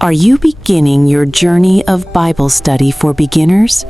Are you beginning your journey of Bible study for beginners,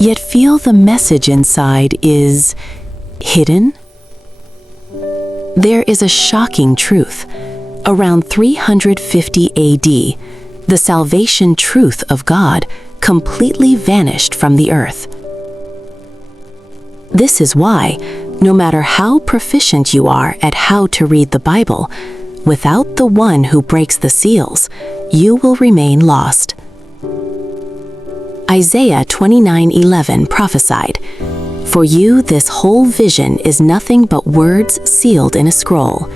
yet feel the message inside is hidden? There is a shocking truth. Around 350 AD, the salvation truth of God completely vanished from the earth. This is why, no matter how proficient you are at how to read the Bible, without the one who breaks the seals, you will remain lost. Isaiah 29:11 prophesied, "For you this whole vision is nothing but words sealed in a scroll.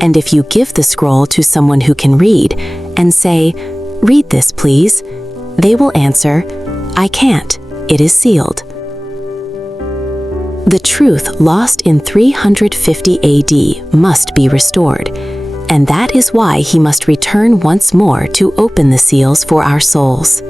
And if you give the scroll to someone who can read and say, 'Read this, please,' they will answer, 'I can't, it is sealed.'" The truth lost in 350 AD must be restored, and that is why he must return once more to open the seals for our souls.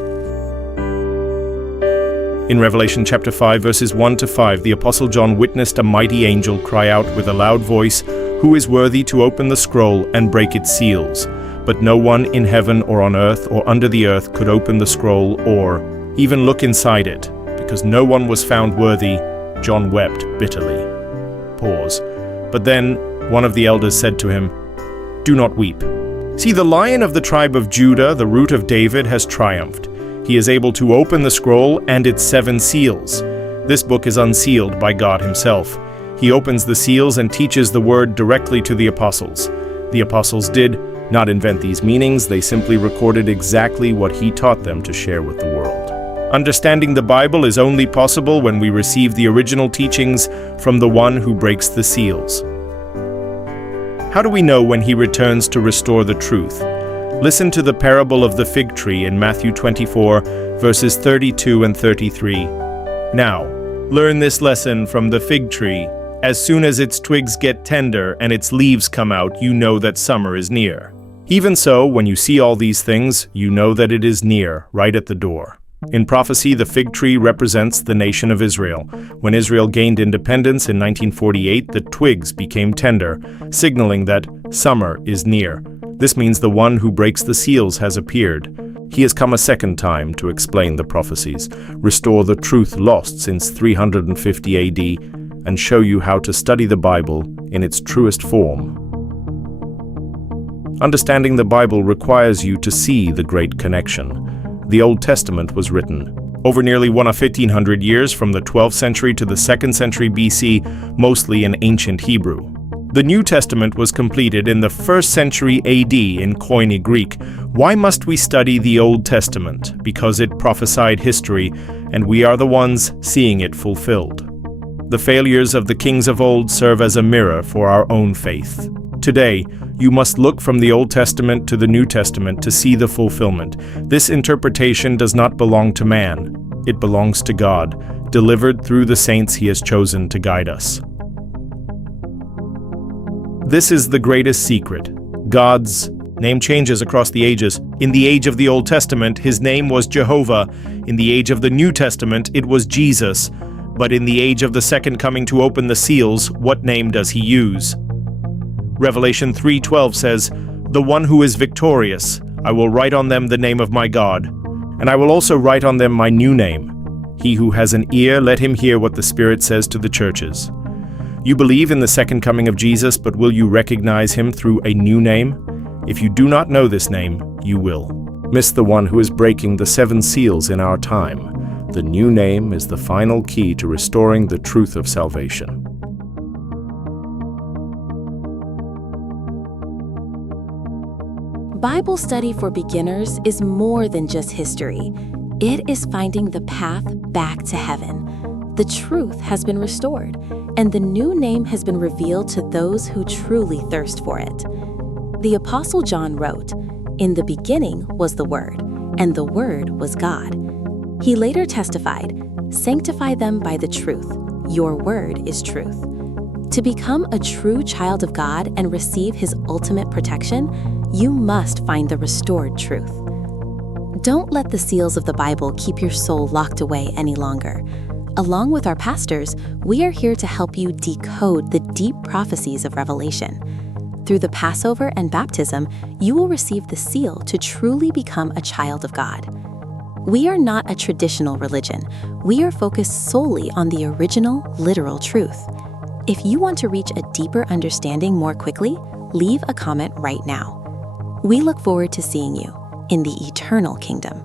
In Revelation chapter 5, verses 1 to 5, the Apostle John witnessed a mighty angel cry out with a loud voice, "Who is worthy to open the scroll and break its seals?" But no one in heaven or on earth or under the earth could open the scroll or even look inside it, because no one was found worthy. John wept bitterly. Pause. But then one of the elders said to him, "Do not weep. See, the Lion of the tribe of Judah, the Root of David, has triumphed. He is able to open the scroll and its 7 seals. This book is unsealed by God himself. He opens the seals and teaches the word directly to the apostles. The apostles did not invent these meanings, they simply recorded exactly what he taught them to share with the world." Understanding the Bible is only possible when we receive the original teachings from the one who breaks the seals. How do we know when he returns to restore the truth? Listen to the parable of the fig tree in Matthew 24, verses 32 and 33. "Now, learn this lesson from the fig tree. As soon as its twigs get tender and its leaves come out, you know that summer is near. Even so, when you see all these things, you know that it is near, right at the door." In prophecy, the fig tree represents the nation of Israel. When Israel gained independence in 1948, the twigs became tender, signaling that summer is near. This means the one who breaks the seals has appeared. He has come a second time to explain the prophecies, restore the truth lost since 350 AD, and show you how to study the Bible in its truest form. Understanding the Bible requires you to see the great connection. The Old Testament was written over nearly 1,500 years from the 12th century to the 2nd century BC, mostly in ancient Hebrew. The New Testament was completed in the 1st century AD in Koine Greek. Why must we study the Old Testament? Because it prophesied history, and we are the ones seeing it fulfilled. The failures of the kings of old serve as a mirror for our own faith. Today, you must look from the Old Testament to the New Testament to see the fulfillment. This interpretation does not belong to man. It belongs to God, delivered through the saints he has chosen to guide us. This is the greatest secret. God's name changes across the ages. In the age of the Old Testament, his name was Jehovah. In the age of the New Testament, it was Jesus. But in the age of the second coming to open the seals, what name does he use? Revelation 3:12 says, "The one who is victorious, I will write on them the name of my God, and I will also write on them my new name. He who has an ear, let him hear what the Spirit says to the churches." You believe in the second coming of Jesus, but will you recognize him through a new name? If you do not know this name, you will miss the one who is breaking the 7 seals in our time. The new name is the final key to restoring the truth of salvation. Bible study for beginners is more than just history. It is finding the path back to heaven. The truth has been restored, and the new name has been revealed to those who truly thirst for it. The Apostle John wrote, "In the beginning was the Word, and the Word was God." He later testified, "Sanctify them by the truth. Your word is truth." To become a true child of God and receive his ultimate protection, you must find the restored truth. Don't let the seals of the Bible keep your soul locked away any longer. Along with our pastors, we are here to help you decode the deep prophecies of Revelation. Through the Passover and baptism, you will receive the seal to truly become a child of God. We are not a traditional religion. We are focused solely on the original, literal truth. If you want to reach a deeper understanding more quickly, leave a comment right now. We look forward to seeing you in the eternal kingdom.